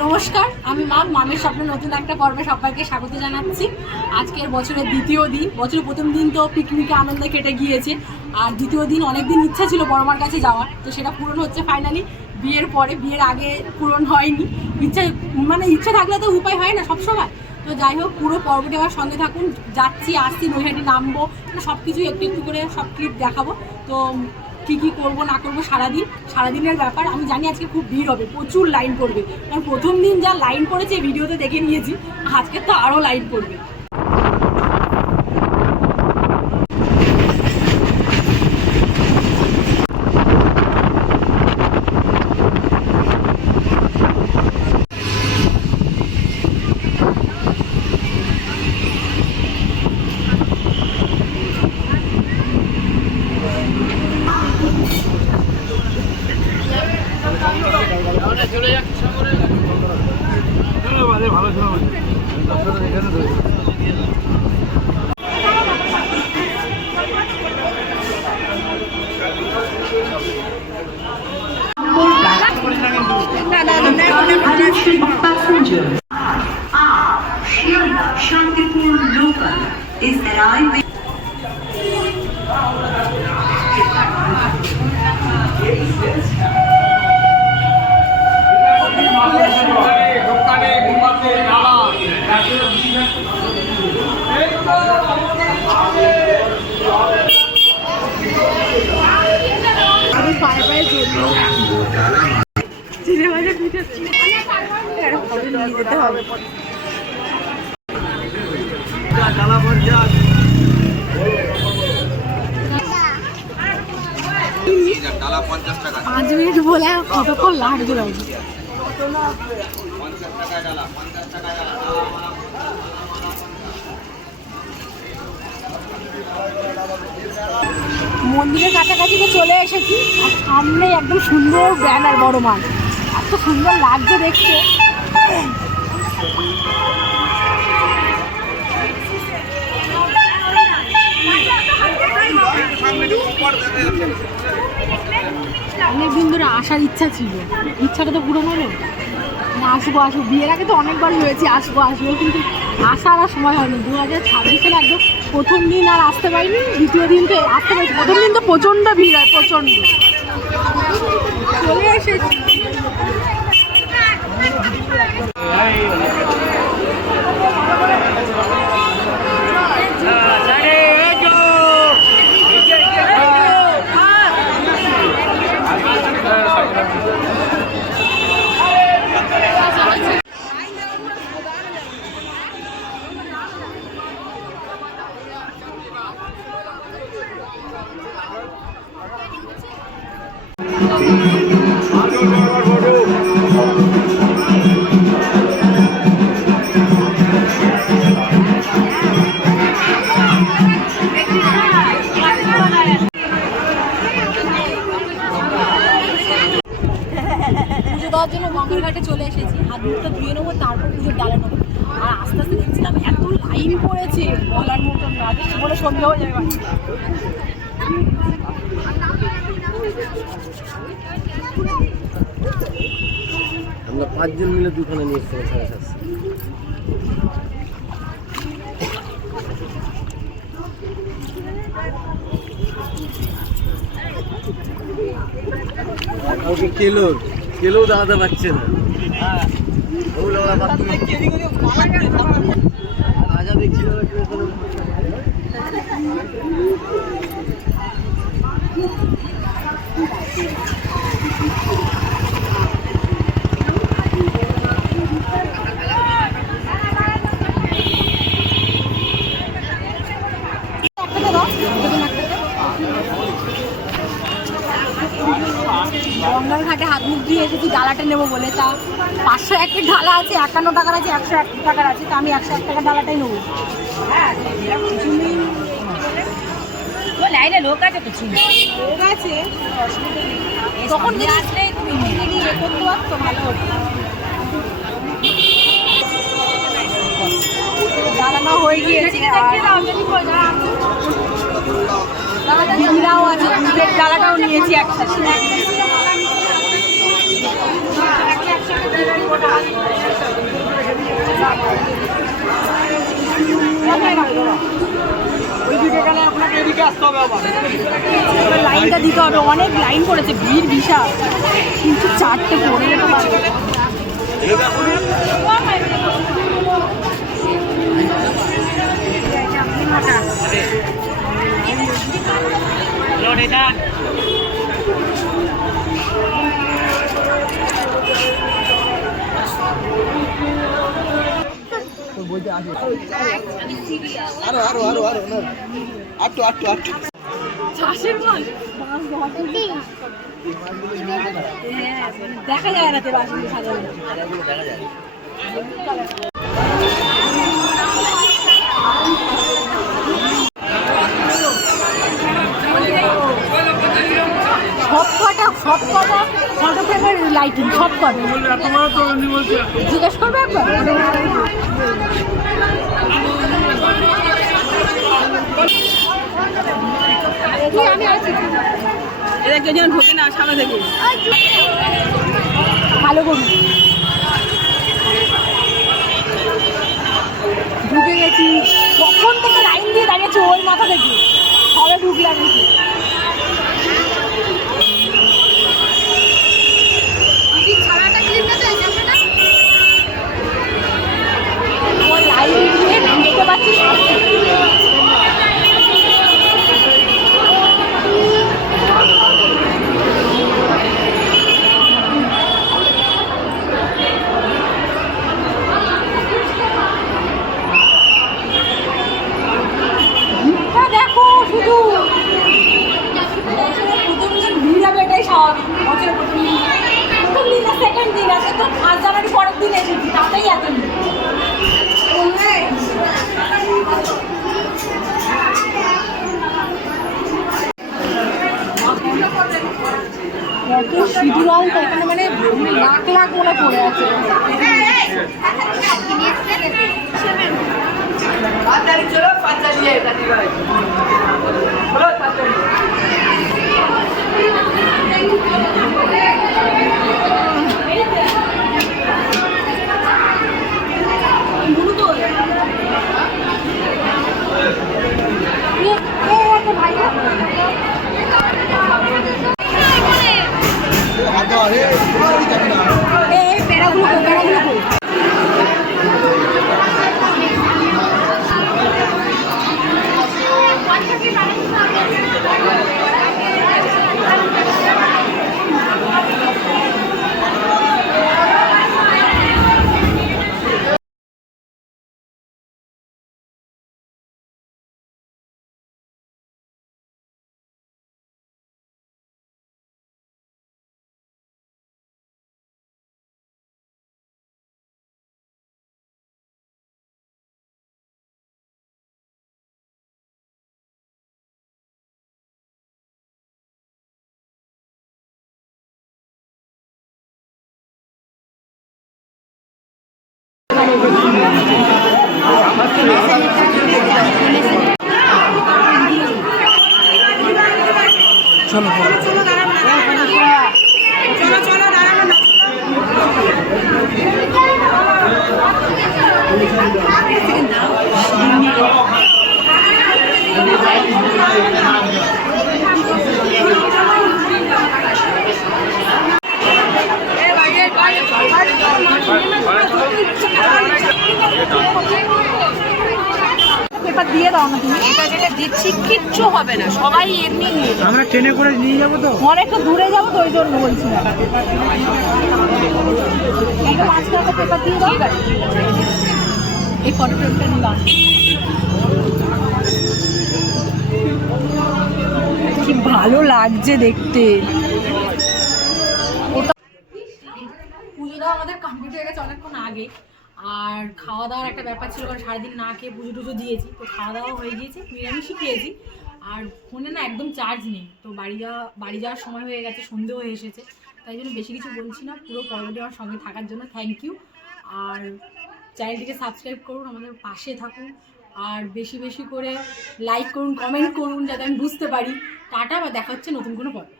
নমস্কার, আমি মামের স্বপ্নে নতুন একটা পর্বে সবাইকে স্বাগত জানাচ্ছি। আজকের বছরের দ্বিতীয় দিন। বছরের প্রথম দিন তো পিকনিকে আনন্দে কেটে গিয়েছে, আর দ্বিতীয় দিন অনেক দিন ইচ্ছা ছিল বড় মার কাছে যাওয়ার, তো সেটা পূরণ হচ্ছে ফাইনালি। বিয়ের পরে, বিয়ের আগে পূরণ হয়নি। ইচ্ছা থাকলে তো উপায় হয় না সবসময়। তো যাই হোক, পুরো পর্বটি আমার সঙ্গে থাকুন। যাচ্ছি, আসছি, নৈহাটি নামবো, সব কিছু একটু একটু করে সব ক্লিপ দেখাবো। তো কী কী করবো না করবো সারাদিনের ব্যাপার। আমি জানি আজকে খুব ভিড় হবে, প্রচুর লাইন পড়বে, কারণ প্রথম দিন যা লাইন পড়েছে ভিডিওতে দেখে নিয়েছি, আজকে তো আরও লাইন পড়বে। Passengers, Shialdah Shantipur local is arriving. পাঁচ মিনিট বলে কতক্ষণ লাগবে? মন্দিরের কাছাকাছি তো চলে এসেছি, আর সামনে একদম সুন্দর ব্যানার, বড় মাঠ, এত সুন্দর লাগছে দেখতে। অনেকদিন ধরে আসার ইচ্ছা ছিল, ইচ্ছাটা তো পূরণ হলো না। আসবো বিয়ের আগে তো অনেকবার হয়েছি, আসবো কিন্তু আসার আর সময় হয়নি। 2026 সালে একদম প্রথম দিন আর আসতে পারিনি, দ্বিতীয় দিন তো আসতে পারিনি। প্রথম দিন তো প্রচণ্ড ভিড় হয়, প্রচণ্ড। চলে এসেছি। দেওয়ার জন্য গঙ্গার ঘাটে চলে এসেছি। হাত মুখটা ধুয়ে নেবো, তারপর পুজোর ডালা নেবো। আর আস্তে আস্তে দেখছিলাম এত লাইন পড়েছে, বলার মতন না, বলে সন্ধ্যা হয়ে যাবে। আমরা 5 জন মিলে দুখানে নিয়ে এসেছি, সাড়ে 700। কাউকে কেলেও দাঁড়াতে পারছে না। রাজা দেখছিল গঙ্গার ঘাটে হাত মুখ দিয়ে এসেছি ডালাটা নেবো বলে। তা 501 ডালা আছে, 51 টাকার আছে, 101 টাকার আছে। তা আমি 101 টাকার ডালাটাই নেবো। লাইনে লোক আছে তো, লোক আছে, তখন আসলে তুমি ইয়ে করতে পারতো, ভালো হতো। ডালানো হয়ে গিয়েছে, দিদিরাও আছে, ডালাটাও নিয়েছি একসাথে। এবার লাইনটা দিতে হবে, অনেক লাইন করেছে, ভিড় বিশাল, কিন্তু 4টে পড়ে যেতে পারবে। চাষের মাল দেখা যায় না, বাসন্তী সাজানো দেখা যায়। সব কটা ফটো ফ্রেমের লাইটিং সব কটা জিজ্ঞেস করবে একবার। এরা কেউ যেন ঢোকে না সামনে থেকে, ভালো করুন। ঢুকে গেছি, কখন থেকে লাইন দিয়ে দাঁড়িয়েছে ওই মাথা থেকে, সবে ঢুকলাম। লাইন দিয়ে ঢুকতে পারছি। দেখো শুধু প্রথম দিন ভিড় হবে, এটাই স্বাভাবিক। বছরের প্রথম দিন না সেকেন্ড দিন আছে তো, 5 জানুয়ারি পরের দিন এসেছি, তাতেই এত ভিড়। কত সিঁদুরাল তো এখানে, মানে লাখ লাখ মনে পড়ে আছে। চলো পেপার দিয়ে দাও না তুমি। এটা যেটা দিচ্ছি কিচ্ছু হবে না, সবাই এমনি নিয়ে যাবে। আমরা ট্রেনে করে নিয়ে যাবো তো, অনেকটা দূরে যাবো তো, ওই জন্য বলছি না। একটা 5 টাকা পেপার দিয়ে দাও। এই ফটো ফ্রেমটা নিলাম, কি ভালো লাগছে দেখতে। পুজোটা আমাদের কমপ্লিট হয়ে গেছে অনেকক্ষণ আগে। আর খাওয়া দাওয়ার একটা ব্যাপার ছিল, কারণ সারাদিন না খেয়ে পুজো টুজো দিয়েছি, তো খাওয়া দাওয়া হয়ে গিয়েছে, নিরামিষই খেয়েছি। আর ফোনে না একদম চার্জ নেই, তো বাড়ি যাওয়ার সময় হয়ে গেছে, সন্ধে হয়ে এসেছে, তাই জন্য বেশি কিছু বলছি না। পুরো পর্বটি আমার সঙ্গে থাকার জন্য থ্যাংক ইউ। আর চ্যানেলটিকে সাবস্ক্রাইব করুন, আমাদের পাশে থাকুন, আর বেশি বেশি করে লাইক করুন, কমেন্ট করুন, যাতে আমি বুঝতে পারি। টাটা, বা দেখা হচ্ছে নতুন কোনো পর্ব।